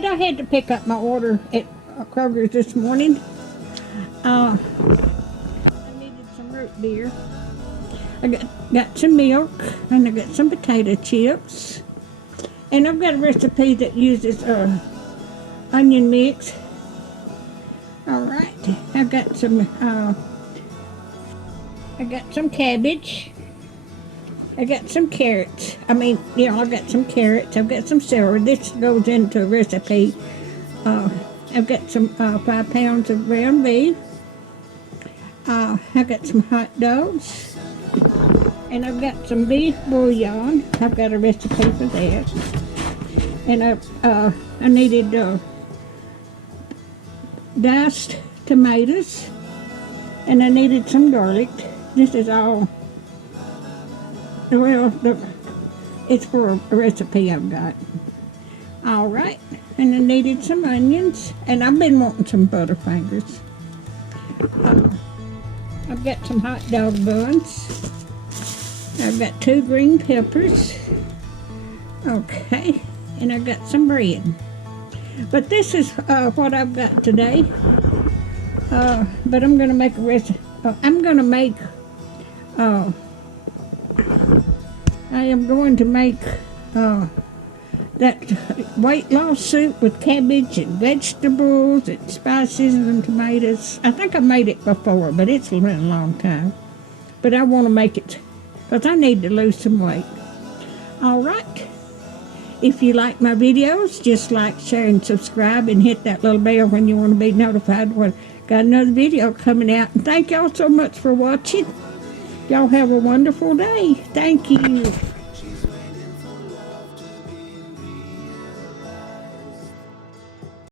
glad I had to pick up my order at Kroger's this morning. I needed some root beer. I got some milk, and I got some potato chips. And I've got a recipe that uses onion mix. All right, I got some cabbage. I got some carrots. I got some carrots. I've got some celery. This goes into a recipe. I've got some 5 pounds of ground beef. I got some hot dogs. And I've got some beef bouillon. I've got a recipe for that. And I needed diced tomatoes. And I needed some garlic. This is all, it's for a recipe I've got. All right, and I needed some onions, and I've been wanting some Butterfingers. I've got some hot dog buns. I've got 2 green peppers. Okay, and I've got some bread. But this is what I've got today. But I'm going to make a recipe. I am going to make that weight loss soup with cabbage and vegetables and spices and tomatoes. I think I made it before, but it's been a long time. But I want to make it because I need to lose some weight. All right. If you like my videos, just like, share, and subscribe, and hit that little bell when you want to be notified when got another video coming out. And thank y'all so much for watching. Y'all have a wonderful day. Thank you.